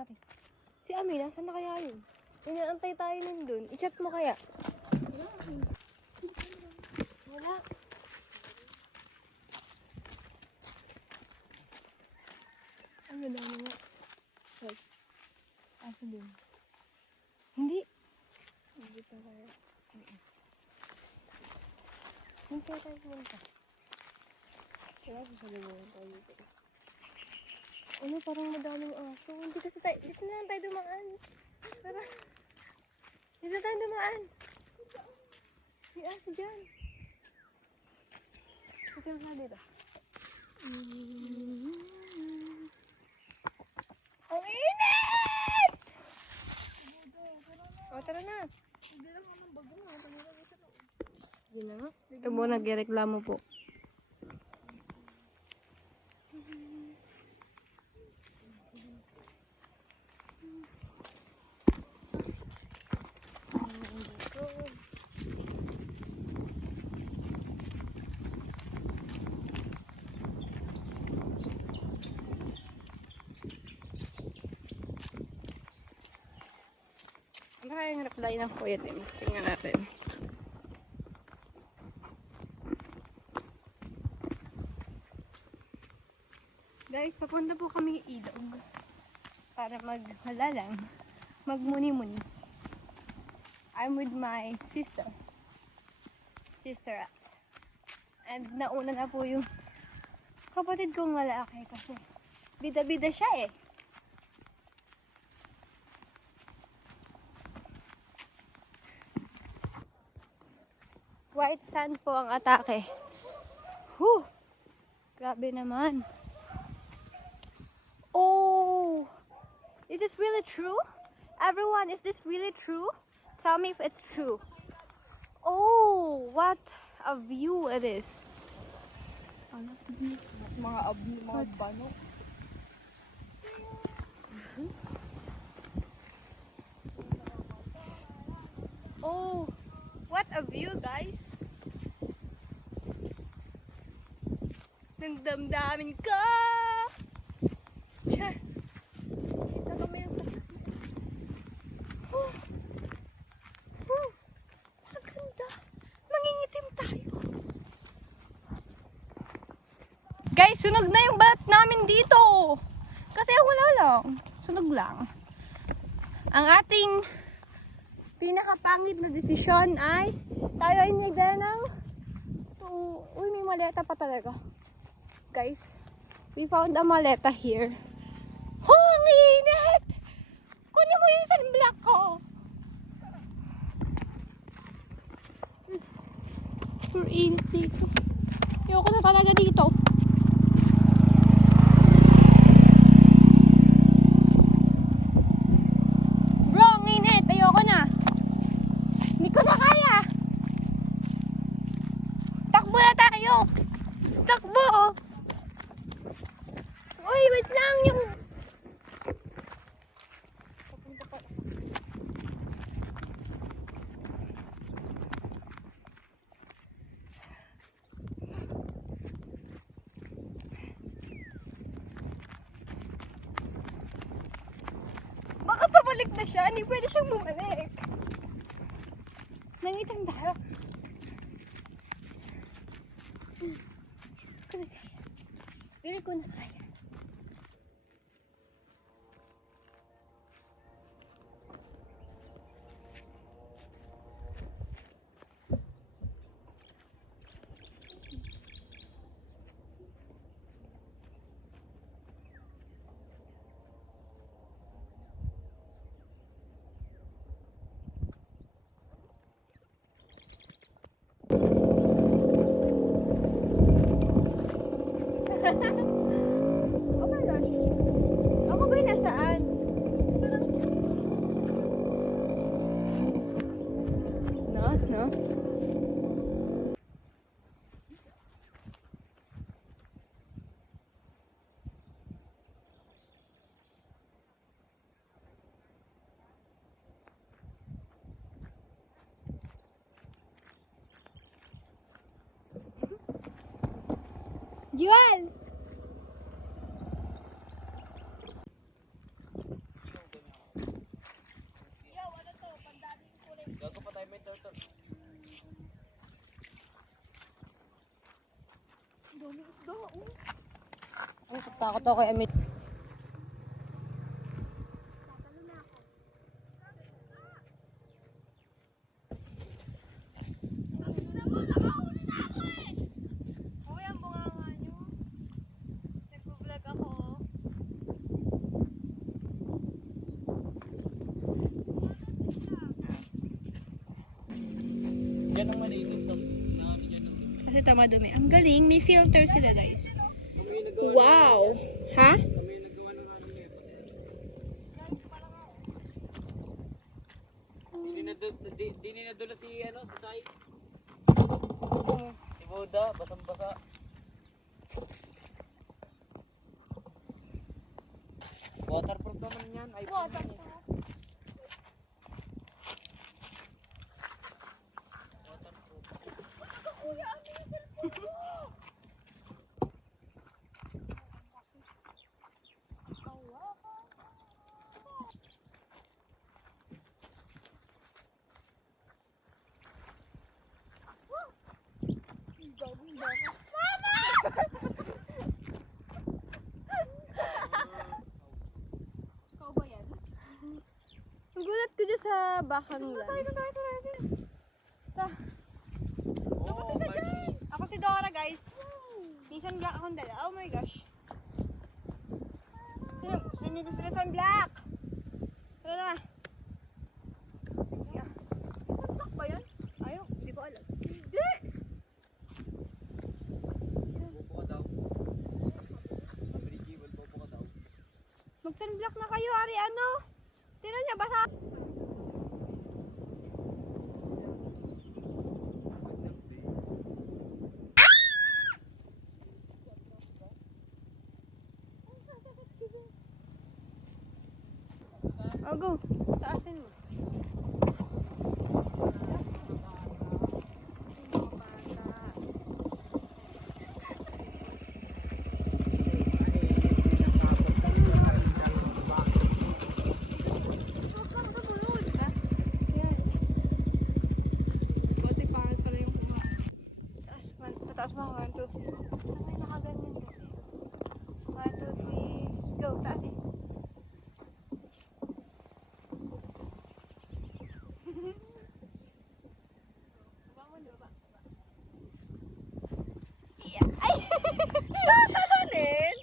Ate. Si Ami, nasaan na kaya yun? Inaantay tayo nandun. I-chat mo kaya? Wala. Ang ganda mo nga. Right. Asa din? Hindi. Hindi pa kaya. Hindi kaya tayo pumunta. Wala ko sa lumayan tayo dito. Ano, parang madaming aso. Hindi kasi tayo, dito na lang tayo dumaan. Tara. Dito tayo dumaan. May aso dyan. Dito na dito. Ang init! O, tara na. Hindi na nga. Ito po, nagreklamo po. Ano kaya yung reply ng kuya din? Tingnan natin. Guys, papunta po kami ilog para magmalalang, magmuni-muni. I'm with my sister. And nauna na po yung kapatid kong lalaki kasi bida-bida siya eh. White sand po ang atake. Whew! Grabe naman. Oh! Is this really true? Everyone, is this really true? Tell me if it's true. Oh! What a view it is. I love the view. Mga bano. Oh! What a view, guys. Nagdamdamin ka! Siya. Kita kami yung maganda. Mangingitim tayo. Guys, sunog na yung balat namin dito. Kasi wala lang. Sunog lang. Ang ating pinakapangit na desisyon ay tayo ay niga ng uy, may maleta pa talaga. Guys, we found a maleta here. Oh, ang init! Kunin mo yung sunblock ko. Super init dito. Ayoko na talaga dito. Bro, ang init. Ayoko na. Hindi ko na kaya. Takbo na tayo. Takbo. Uy, wait lang yung... Baka pabalik na siya. Hindi pwede siyang bumalik. Nangitim tayo. Ko na kaya. Really ko na kaya. Oh my gosh. Ako ba'y nasaan? No? Jual! Takot ako kay Amin. Uy, ang bunganga nyo. Nag-vlog ako. Yan ang malinis. Tapos, Kasi tama dumi. Ang galing, may filter sila guys. Wow! Ha? Di ninadula si ano, si Sai. Si Buda, basang-basa. Waterproof naman yan. Waterproof. Ang gulat ko dyan sa bakang lang. Oh, buddy. Ako si Dora, guys. Minsan black akong dala. Oh my gosh. Sino sila sa black? Tara na. Isang black ba yan? Ayaw, hindi ko alam. Hindi! Bobo ka daw. Bridgie, bobo ka daw. Mag-sunblock na kayo, Ari. Ano? Tinan niya, basa. Oh, go. Taasin mo. Huwag kang sumunod. Yan. Buti pangit pala yung kuha. Tataas mo. 1, 2. Sabay nakaganyan kasi. 1, 2, 3. Go, taasin. Tatalunin?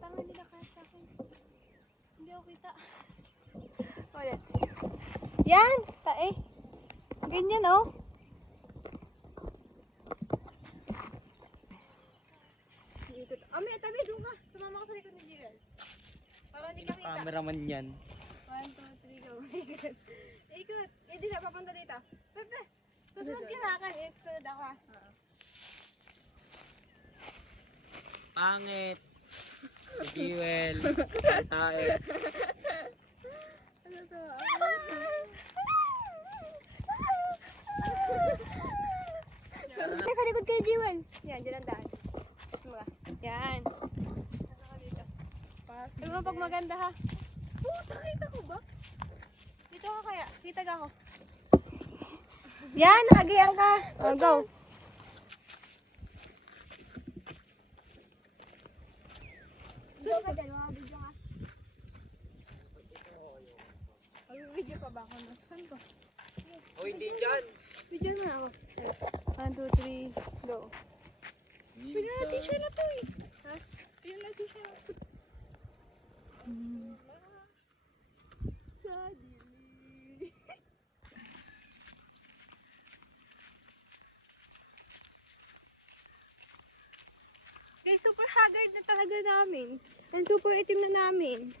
Tama nila kahit sa akin. Hindi ako kita. Ulit. Yan! Tae. Ganyan oh. Ami, tabi doon ka. Sumama ka sa likod ni Jigal. Para hindi ka kita. Cameraman yan. 1, 2, 3, go. Ikot. Ikot. Hindi na papunta dito. Susunod ka na akin. Susunod ako ha. Pangit. Jewel. Tae. Ano to? Yan, sa likod kay Jiwan. Yan, dyan ang daan. Tapos mga. Yan. Ano ka dito? Ano mo pag maganda ha? Puta, kita ko ba? Dito ka kaya. Kita ka ako. Yan, nakagiyang ka. Oh, go. Saan ka dyan? Mga video ka. Mag-video pa ba ako? Saan ko? O hindi dyan. Video na ako. 1, 2, 3, go. Pinanati siya na to eh. Ha? Pinanati siya na to. Sadly. Guys, super haggard na talaga namin. And super itim na namin.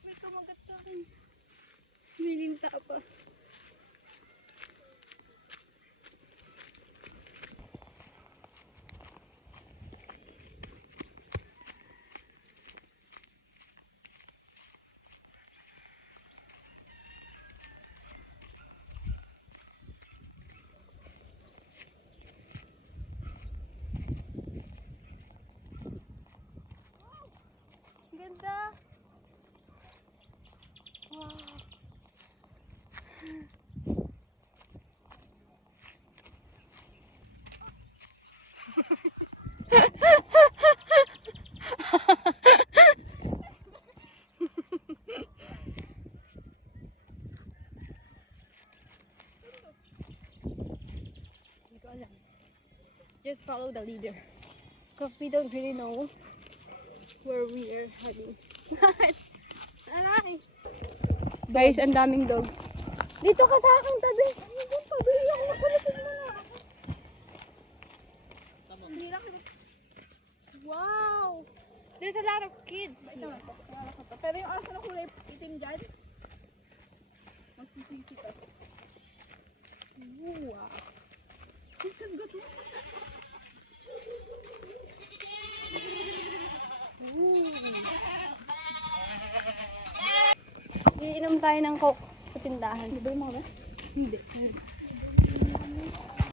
May kumagat sa akin. May linta pa. ganda. Wow. Hindi ko alam. Just follow the leader. Because we don't really know where we are heading. Aray! Guys, ang daming dogs. Dito ka sa akin, tabi. Ano yung tabi? Ako napalapit mo na. Hindi lang. Wow! There's a lot of kids. Ito nga po. Pero yung aso na kulay itim dyan, magsisisi ka. Wow! Saan ga to? Iinom tayo ng coke sa tindahan. Libre mo ba? Hindi.